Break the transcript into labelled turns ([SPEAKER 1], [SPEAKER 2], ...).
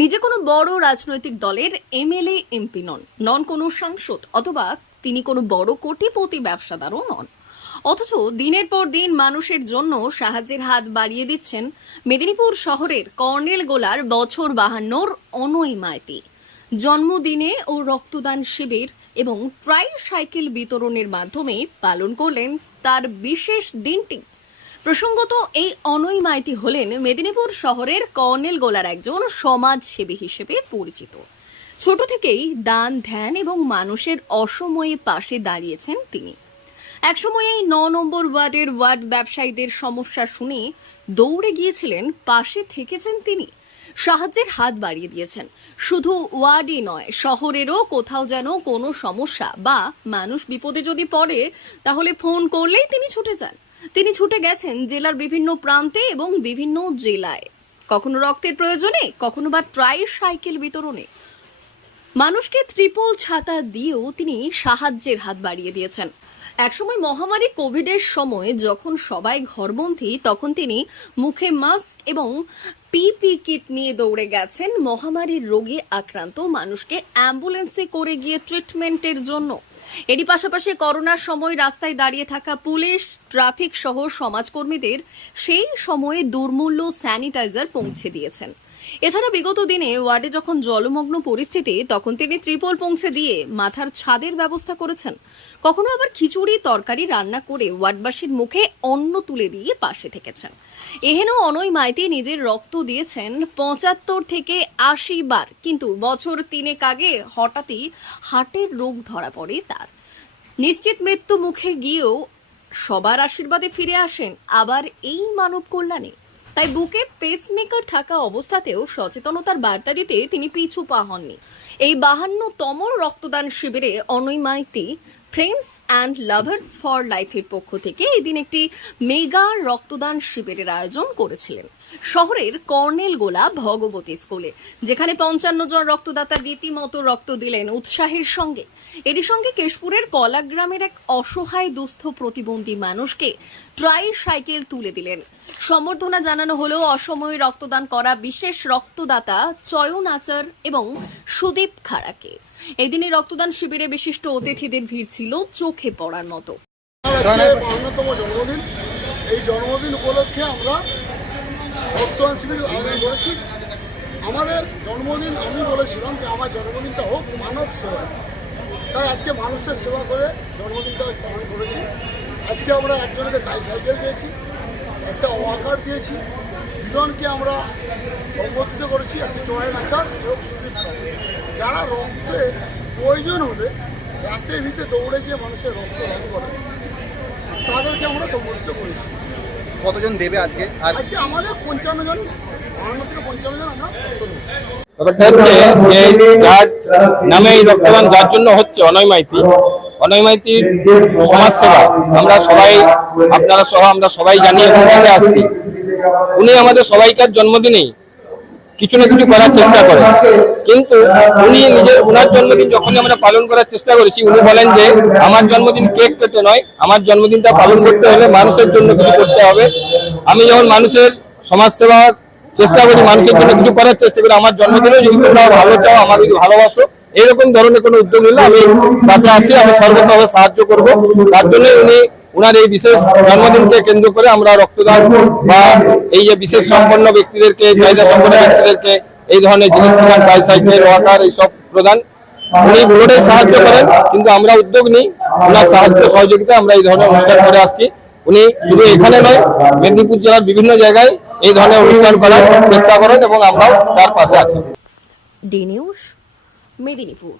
[SPEAKER 1] নিজে কোনো বড় রাজনৈতিক দলের এমএলএ, এমপি নন। নন কোনো সাংসদ, অথবা তিনি কোনো বড় কোটিপতি ব্যবসাদারও নন। অথচ দিনের পর দিন মানুষের জন্য সাহায্যের হাত বাড়িয়ে দিচ্ছেন মেদিনীপুর শহরের কর্নেল গোলার বছর বাহান্নর অনয় মাইতি। জন্মদিনে ও রক্তদান শিবির এবং ট্রাই সাইকেল বিতরণের মাধ্যমে পালন করলেন তার বিশেষ দিনটি। প্রসঙ্গত, এই অনয় মাইতি হলেন মেদিনীপুর শহরের কর্নেল গোলার একজন সমাজসেবী হিসেবে পরিচিত। ছোট থেকেই দান, ধ্যান এবং মানুষের অসময়ে পাশে দাঁড়িয়েছেন তিনি। একসময় এই ন নম্বর ওয়ার্ডের ওয়ার্ড ব্যবসায়ীদের সমস্যা শুনে দৌড়ে গিয়েছিলেন, পাশে থেকেছেন তিনি। সাহায্যের হাত বাড়িয়ে দিয়েছেন। শুধু ওয়ার্ডই নয়, শহরেরও কোথাও যেন কোনো সমস্যা বা মানুষ বিপদে যদি পড়ে, তাহলে ফোন করলেই তিনি ছুটে যান। তিনি ছুটে গেছেন জেলার বিভিন্ন প্রান্তে এবং বিভিন্ন জেলায়। কখনো রক্তের প্রয়োজনে, কখনো বা ট্রাই সাইকেল বিতরণে। মানুষকে ত্রিপল ছাতা দিয়েও তিনি সাহায্যের হাত বাড়িয়ে দিয়েছেন। একসময় মহামারী কোভিডের সময় যখন সবাই ঘরবন্দি তখন তিনি মুখে মাস্ক এবং পিপি কিট নিয়ে দৌড়ে গেছেন। মহামারীর রোগে আক্রান্ত মানুষকে অ্যাম্বুলেন্সে করে গিয়ে ট্রিটমেন্টের জন্য। এরই পাশাপাশি করোনার সময় রাস্তায় দাঁড়িয়ে থাকা পুলিশ, ট্রাফিক সহ সমাজকর্মীদের সেই সময়ে দুর্মূল্য স্যানিটাইজার পৌঁছে দিয়েছেন। এছাড়া বিগত দিনে ওয়ার্ডে যখন জলমগ্ন পরিস্থিতি, তখন তিনি ত্রিপল পৌঁছে দিয়ে মাথার ছাদের ব্যবস্থা করেছেন। কখনো আবার খিচুড়ি, তরকারি রান্না করে ওয়ার্ডবাসীর মুখে অন্ন তুলে দিয়ে পাশে থেকেছেন। এহেন অনয় মাইতি নিজের রক্ত দিয়েছেন পঁচাত্তর থেকে আশি বার, কিন্তু বছর তিনেক আগে হঠাৎই হার্টের রোগ ধরা পড়ে তার। নিশ্চিত মৃত্যু মুখে গিয়েও সবার আশীর্বাদে ফিরে আসেন আবার এই মানব কল্যাণে তাই বুকে পেসমেকার থাকা অবস্থাতেও সচেতনতার বার্তা দিতে তিনি পিছু পা হননি। এই বাহান্নতম রক্তদান শিবিরে Anay Maiti friends and lovers for লাইফের পক্ষ থেকে এদিন একটি মেগা রক্তদান শিবিরের আয়োজন করেছিলেন। শহরের কর্নেল গোলা ভগবতী স্কুলে, যেখানে পঞ্চান্ন জন রক্তদাতা রীতিমতো রক্ত দিলেন উৎসাহের সঙ্গে। এরই সঙ্গে কেশপুরের কলাগ্রামের এক অসহায় দুস্থ প্রতিবন্ধী মানুষকে ট্রাই সাইকেল তুলে দিলেন। সম্বর্ধনা জানানো হলো অসময়ে রক্তদান করা বিশেষ রক্তদাতা চয়ন আচার এবং সুদীপ খাড়াকে। এদিনে রক্তদান শিবিরে বিশিষ্ট অতিথিদের ভিড় ছিল চোখে পড়ার মতো।
[SPEAKER 2] অন্যতম জন্মদিন। এই জন্মদিন উপলক্ষে আমরা রক্তদান শিবির আয়োজন করেছি। আমাদের জন্মদিন, আমি বলেছিলাম যে আমার জন্মদিনটা হোক মানব সেবা। তাই আজকে মানুষের সেবা করে জন্মদিনটা পালন করেছি। আজকে আমরা একজনকে ট্রাইসাইকেল দিয়েছি, একটা ওয়াকার দিয়েছি। দুজনকে আমরা সম্বোধিত করেছি, একটা চয়েন আচার এবং। যারা রক্তে প্রয়োজন হলে রাত্রের ভিতরে দৌড়ে যে মানুষের রক্ত দান করে। তাদেরকে আমরা সম্বোধিত করেছি।
[SPEAKER 3] কতজন দেবে আজকে?
[SPEAKER 2] আজকে আমাদের পঞ্চান্ন জন বাহান্ন থেকে পঞ্চান্ন জন আমরা রক্ত দেবো
[SPEAKER 4] ব্যাপারটা হচ্ছে যে যার নামে এই রক্তদান যার জন্য হচ্ছে অনয় মাইতি। অনয় মাইতির সমাজ আমরা সবাই আপনারা সহ আমরা সবাই জানি এবং দেখে আসছি। উনি আমাদের সবাইকার জন্মদিনেই কিছু না কিছু করার চেষ্টা করেন। কিন্তু উনি নিজের ওনার জন্মদিন যখনই আমরা পালন করার চেষ্টা করেছি, উনি বলেন যে, আমার জন্মদিন কেক কেটে নয়, আমার জন্মদিনটা পালন করতে হলে মানুষের জন্য কিছু করতে হবে। আমি যেমন মানুষের সমাজ সেবার চেষ্টা করি, মানুষের জন্য কিছু করার চেষ্টা করি, আমার জন্মদিনে যদি তোমরা ভালো চাও আমার যদি ভালোবাসো। এইরকম ধরনের কোনো উদ্যোগ নিলে আমি তাতে আছি, আমি সর্বতভাবে সাহায্য করব। তার জন্য উনি ওনার এই বিশেষ জন্মদিনকে কেন্দ্র করে আমরা রক্তদান বা এই যে বিশেষ সম্পন্ন ব্যক্তিদেরকে চাহিদা সম্পন্ন ব্যক্তিদেরকে এই ধরনের জিনিস প্রদান বাইসাইকেল ওয়াকার এইসব প্রদান উনি ভোটে সাহায্য করেন, কিন্তু আমরা উদ্যোগ নিই। ওনার সাহায্য, সহযোগিতা আমরা এই ধরনের অনুষ্ঠান করে আসছি। উনি শুধু এখানে নয়, মেদিনীপুর জেলার বিভিন্ন জায়গায় এই ধরনের অনুষ্ঠান করার চেষ্টা করেন এবং আমরাও তার পাশে আছি।
[SPEAKER 1] D news, Medinipur.